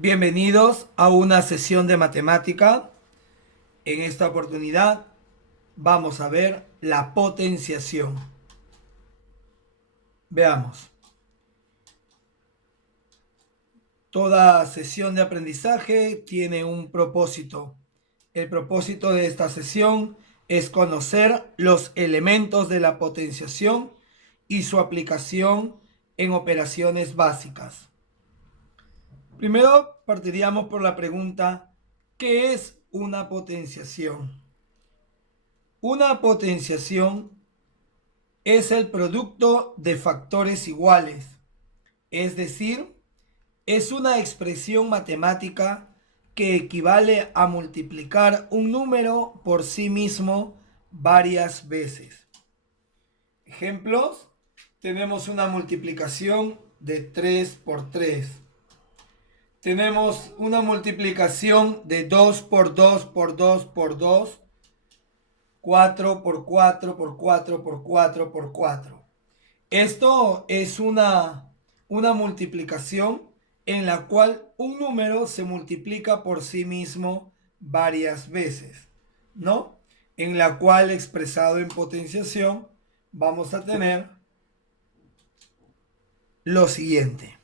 Bienvenidos a una sesión de matemática. En esta oportunidad vamos a ver la potenciación. Veamos. Toda sesión de aprendizaje tiene un propósito. El propósito de esta sesión es conocer los elementos de la potenciación y su aplicación en operaciones básicas. Primero partiríamos por la pregunta: ¿qué es una potenciación? Una potenciación es el producto de factores iguales, es decir, es una expresión matemática que equivale a multiplicar un número por sí mismo varias veces. Ejemplos: tenemos una multiplicación de 3 por 3. Tenemos una multiplicación de 2 por 2 por 2 por 2, 4 por 4 por 4 por 4 por 4. Esto es una multiplicación en la cual un número se multiplica por sí mismo varias veces, ¿no? En la cual, expresado en potenciación, vamos a tener lo siguiente.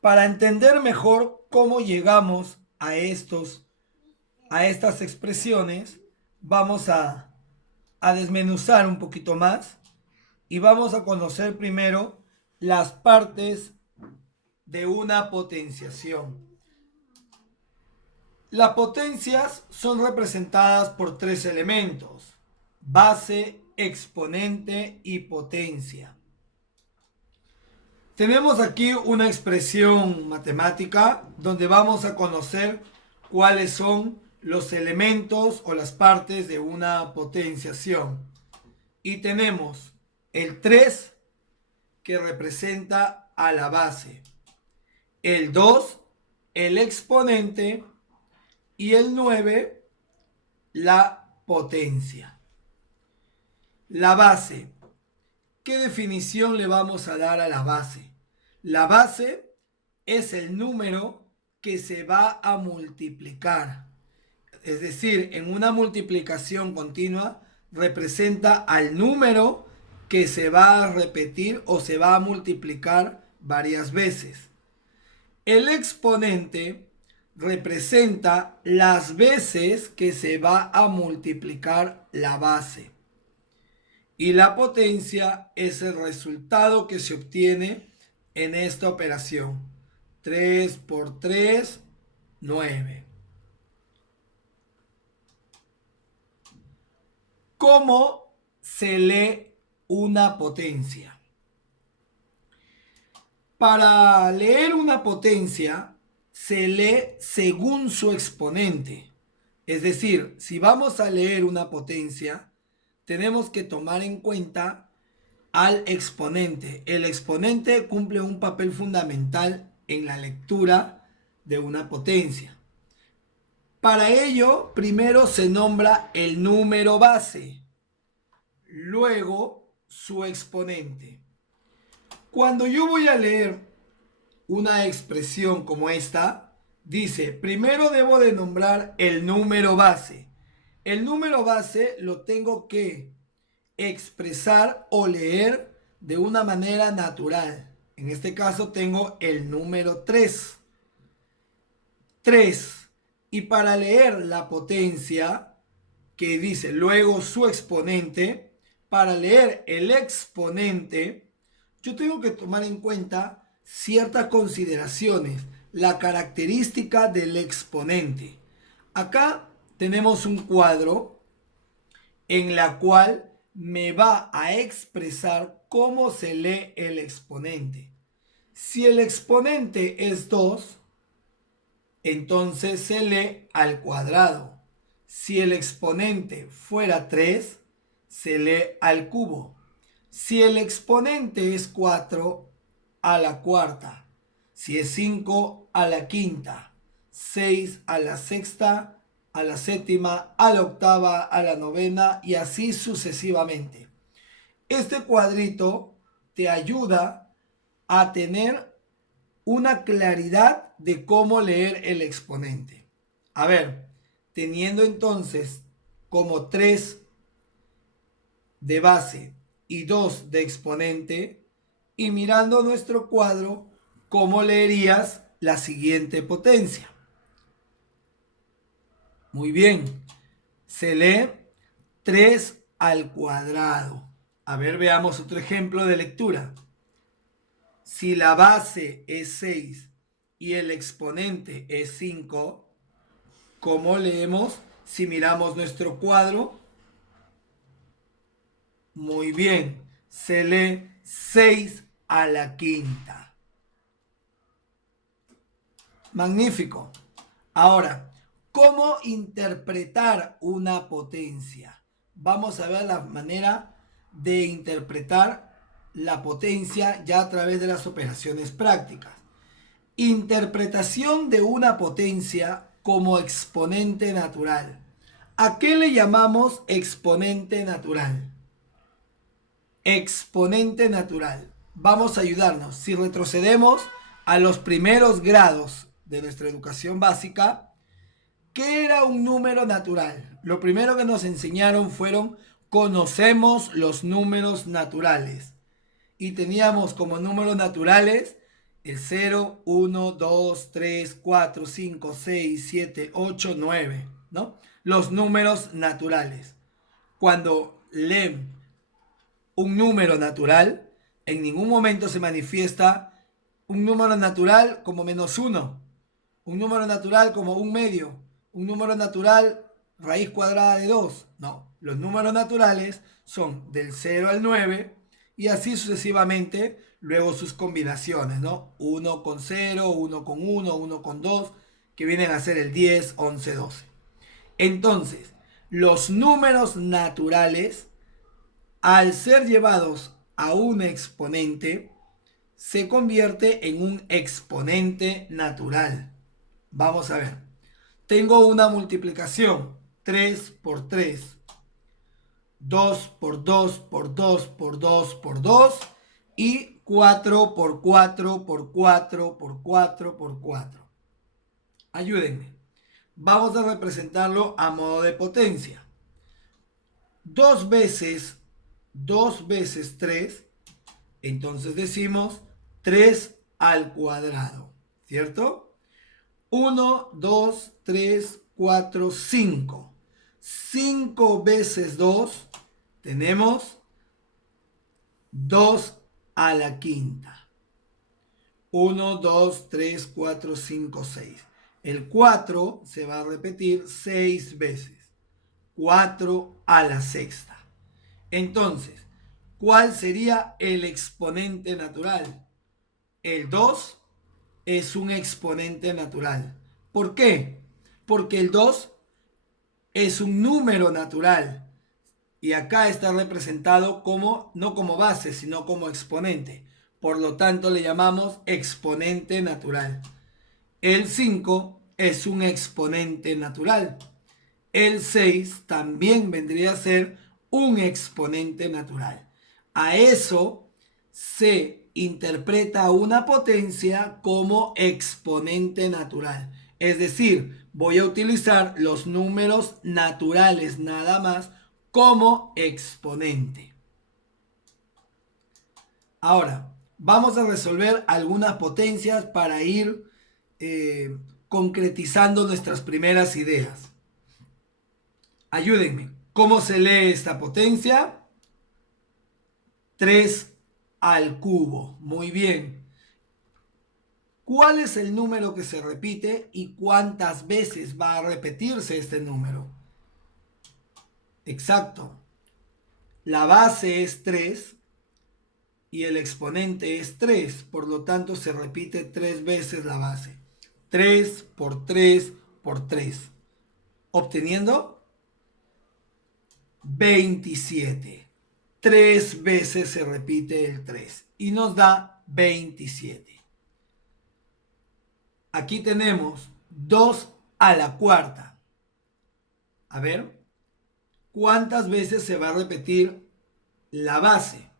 Para entender mejor cómo llegamos a estas expresiones, vamos a desmenuzar un poquito más y vamos a conocer primero las partes de una potenciación. Las potencias son representadas por tres elementos: base, exponente y potencia. Tenemos aquí una expresión matemática donde vamos a conocer cuáles son los elementos o las partes de una potenciación. Y tenemos el 3, que representa a la base, el 2, el exponente, y el 9, la potencia. La base. ¿Qué definición le vamos a dar a la base? La base es el número que se va a multiplicar. Es decir, en una multiplicación continua representa al número que se va a repetir o se va a multiplicar varias veces. El exponente representa las veces que se va a multiplicar la base. Y la potencia es el resultado que se obtiene en esta operación. 3 por 3, 9. ¿Cómo se lee una potencia? Para leer una potencia se lee según su exponente. Es decir, si vamos a leer una potencia, tenemos que tomar en cuenta al exponente. El exponente cumple un papel fundamental en la lectura de una potencia. Para ello, primero se nombra el número base, luego su exponente. Cuando yo voy a leer una expresión como esta, dice: primero debo de nombrar el número base. El número base lo tengo que expresar o leer de una manera natural. En este caso tengo el número 3. 3. Y para leer la potencia, que dice luego su exponente, para leer el exponente, yo tengo que tomar en cuenta ciertas consideraciones. La característica del exponente. Acá tenemos un cuadro en la cual me va a expresar cómo se lee el exponente. Si el exponente es 2, entonces se lee al cuadrado. Si el exponente fuera 3, se lee al cubo. Si el exponente es 4, a la cuarta. Si es 5, a la quinta. 6, a la sexta. A la séptima, a la octava, a la novena, y así sucesivamente. Este cuadrito te ayuda a tener una claridad de cómo leer el exponente. A ver, teniendo entonces como 3 de base y 2 de exponente, y mirando nuestro cuadro, ¿cómo leerías la siguiente potencia? Muy bien, se lee 3 al cuadrado. A ver, veamos otro ejemplo de lectura. Si la base es 6 y el exponente es 5, ¿cómo leemos si miramos nuestro cuadro? Muy bien, se lee 6 a la quinta. Magnífico. Ahora, ¿cómo interpretar una potencia? Vamos a ver la manera de interpretar la potencia ya a través de las operaciones prácticas. Interpretación de una potencia como exponente natural. ¿A qué le llamamos exponente natural? Exponente natural. Vamos a ayudarnos. Si retrocedemos a los primeros grados de nuestra educación básica, ¿qué era un número natural? Lo primero que nos enseñaron fueron: conocemos los números naturales. Y teníamos como números naturales el 0, 1, 2, 3, 4, 5, 6, 7, 8, 9, ¿no? Los números naturales. Cuando leen un número natural, en ningún momento se manifiesta un número natural como -1, un número natural como 1/2, un número natural raíz cuadrada de 2. No, los números naturales son del 0 al 9 y así sucesivamente, luego sus combinaciones, ¿no? 1 con 0, 1 con 1, 1 con 2, que vienen a ser el 10, 11, 12. Entonces, los números naturales, al ser llevados a un exponente, se convierte en un exponente natural. Vamos a ver. Tengo una multiplicación: 3 por 3, 2 por 2 por 2 por 2 por 2 y 4 por 4 por 4 por 4 por 4. Ayúdenme. Vamos a representarlo a modo de potencia. 2 veces 3, entonces decimos 3 al cuadrado, ¿cierto? 1, 2, 3, 4, 5. 5 veces 2, tenemos 2 a la quinta. 1, 2, 3, 4, 5, 6. El 4 se va a repetir 6 veces. 4 a la sexta. Entonces, ¿cuál sería el exponente natural? El 2 es un exponente natural. ¿Por qué? Porque el 2 es un número natural y acá está representado como, no como base, sino como exponente. Por lo tanto, le llamamos exponente natural. El 5 es un exponente natural. El 6 también vendría a ser un exponente natural. A eso se interpreta una potencia como exponente natural. Es decir, voy a utilizar los números naturales nada más como exponente. Ahora, vamos a resolver algunas potencias para ir concretizando nuestras primeras ideas. Ayúdenme. ¿Cómo se lee esta potencia? 3 al cubo. Muy bien. ¿Cuál es el número que se repite y cuántas veces va a repetirse este número? Exacto. La base es 3 y el exponente es 3. Por lo tanto, se repite 3 veces la base. 3 por 3 por 3. Obteniendo 27. 3 veces se repite el 3 y nos da 27. Aquí tenemos 2 a la cuarta. A ver, ¿cuántas veces se va a repetir la base?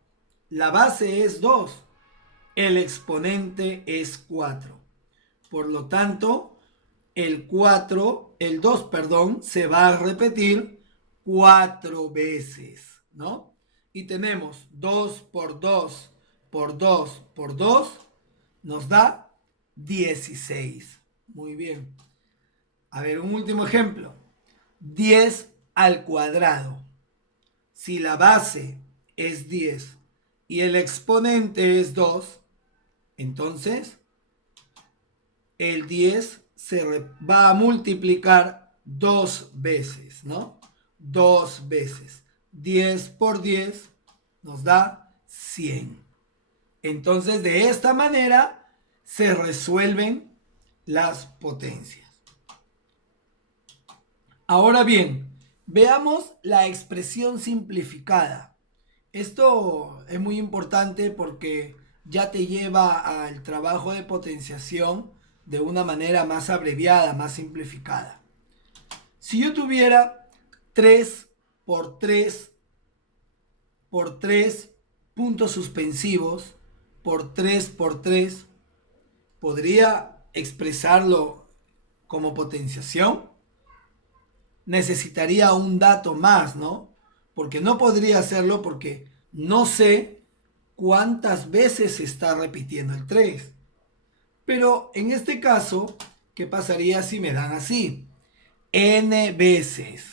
La base es 2. el exponente es 4. Por lo tanto, el 2, perdón, se va a repetir 4 veces, ¿no? Y tenemos 2 por 2 por 2 por 2, nos da 16. Muy bien. A ver, un último ejemplo. 10 al cuadrado. Si la base es 10 y el exponente es 2, entonces el 10 va a multiplicar 2 veces, ¿no? 2 veces. 10 por 10 nos da 100. Entonces, de esta manera se resuelven las potencias. Ahora bien, veamos la expresión simplificada. Esto es muy importante porque ya te lleva al trabajo de potenciación de una manera más abreviada, más simplificada. Si yo tuviera 3 por 3 por 3 puntos suspensivos por 3 por 3, ¿podría expresarlo como potenciación? Necesitaría un dato más, ¿no? Porque no podría hacerlo porque no sé cuántas veces se está repitiendo el 3. Pero en este caso, ¿qué pasaría si me dan así? N veces.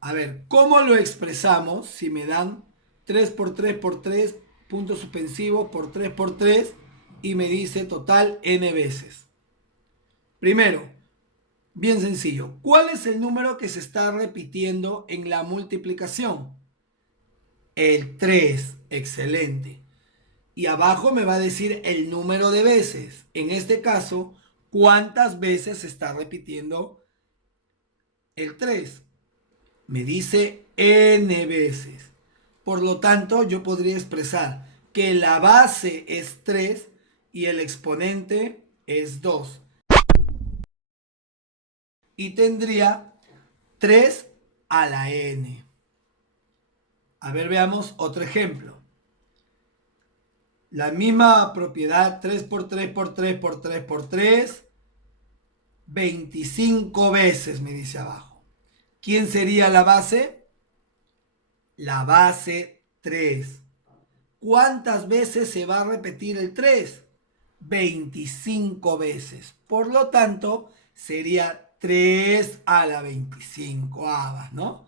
A ver, ¿cómo lo expresamos si me dan 3 por 3 por 3, punto suspensivo por 3 por 3 y me dice total N veces? Primero, bien sencillo. ¿Cuál es el número que se está repitiendo en la multiplicación? El 3. Excelente. Y abajo me va a decir el número de veces. En este caso, ¿cuántas veces se está repitiendo el 3? Me dice n veces. Por lo tanto, yo podría expresar que la base es 3 y el exponente es 2. Y tendría 3 a la n. A ver, veamos otro ejemplo. La misma propiedad, 3 por 3 por 3 por 3 por 3, 25 veces, me dice abajo. ¿Quién sería la base? La base 3. ¿Cuántas veces se va a repetir el 3? 25 veces. Por lo tanto, sería 3 a la 25, ¿no?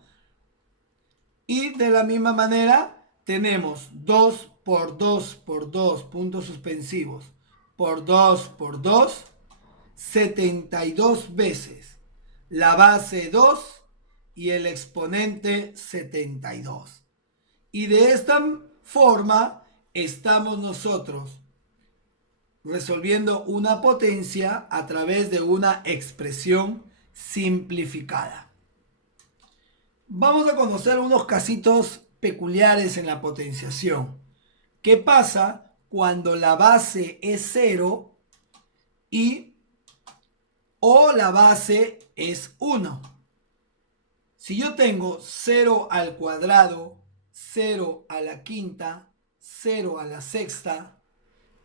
Y de la misma manera tenemos 2 por 2 por 2 puntos suspensivos por 2 por 2, 72 veces. La base 2 y el exponente 72. Y de esta forma estamos nosotros resolviendo una potencia a través de una expresión simplificada. Vamos a conocer unos casitos peculiares en la potenciación. ¿Qué pasa cuando la base es 0 o la base es 1? Si yo tengo 0 al cuadrado, 0 a la quinta, 0 a la sexta,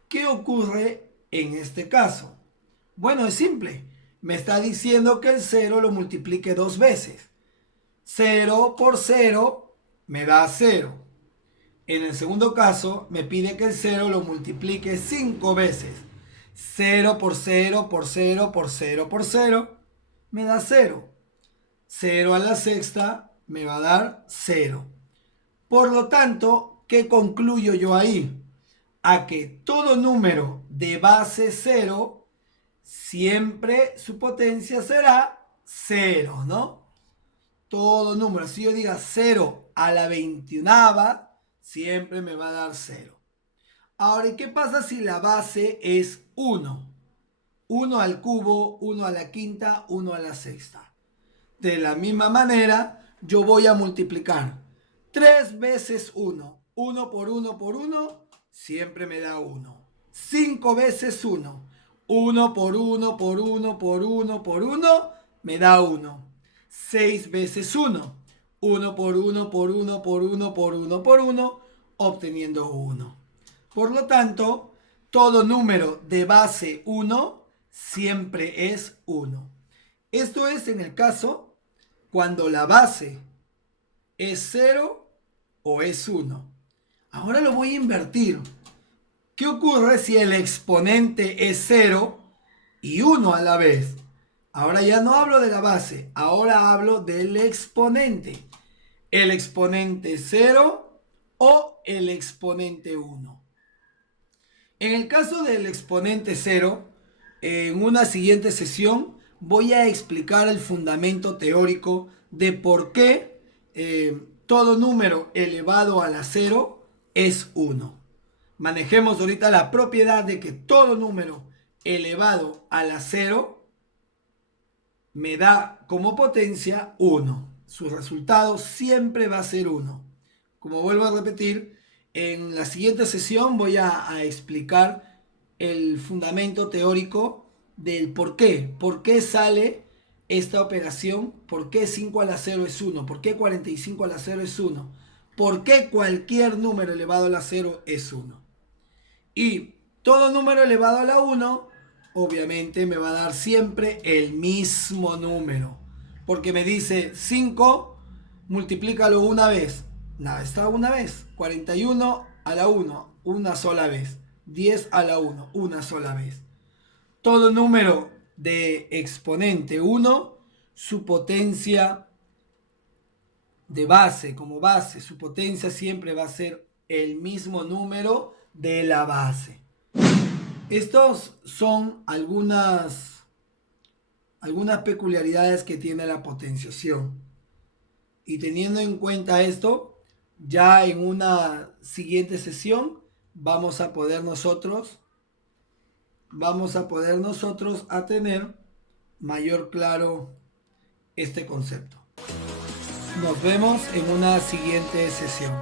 ¿qué ocurre en este caso? Bueno, es simple. Me está diciendo que el 0 lo multiplique 2 veces. 0 por 0 me da 0. En el segundo caso, me pide que el 0 lo multiplique 5 veces. 0 por 0 por 0 por 0 por 0 me da 0. 0 a la sexta me va a dar 0. Por lo tanto, ¿qué concluyo yo ahí? A que todo número de base 0, siempre su potencia será 0, ¿no? Todo número, si yo diga 0 a la 21, siempre me va a dar 0. Ahora, ¿y qué pasa si la base es 1? 1 al cubo, 1 a la quinta, 1 a la sexta. De la misma manera, yo voy a multiplicar 3 veces 1. 1 por 1 por 1, siempre me da 1. 5 veces 1. 1 por 1 por 1 por 1 por 1, me da 1. 6 veces 1. 1 por 1 por 1 por 1 por 1 por 1, obteniendo 1. Por lo tanto, todo número de base 1 siempre es 1. Esto es en el caso cuando la base es 0 o es 1. Ahora lo voy a invertir. ¿Qué ocurre si el exponente es 0 y 1 a la vez? Ahora ya no hablo de la base, ahora hablo del exponente. El exponente 0 o el exponente 1. En el caso del exponente 0, en una siguiente sesión voy a explicar el fundamento teórico de por qué todo número elevado a la 0 es 1. Manejemos ahorita la propiedad de que todo número elevado a la 0 me da como potencia 1. Su resultado siempre va a ser 1. Como vuelvo a repetir, en la siguiente sesión voy a explicar el fundamento teórico del por qué. ¿Por qué sale esta operación? ¿Por qué 5 a la 0 es 1? ¿Por qué 45 a la 0 es 1? ¿Por qué cualquier número elevado a la 0 es 1? Y todo número elevado a la 1, obviamente me va a dar siempre el mismo número. Porque me dice 5, multiplícalo una vez. Nada, está una vez. 41 a la 1, una sola vez. 10 a la 1, una sola vez. Todo número de exponente 1, su potencia de base, como base, su potencia siempre va a ser el mismo número de la base. Estos son algunas peculiaridades que tiene la potenciación. Y teniendo en cuenta esto, ya en una siguiente sesión vamos a poder nosotros a tener mayor claro este concepto. Nos vemos en una siguiente sesión.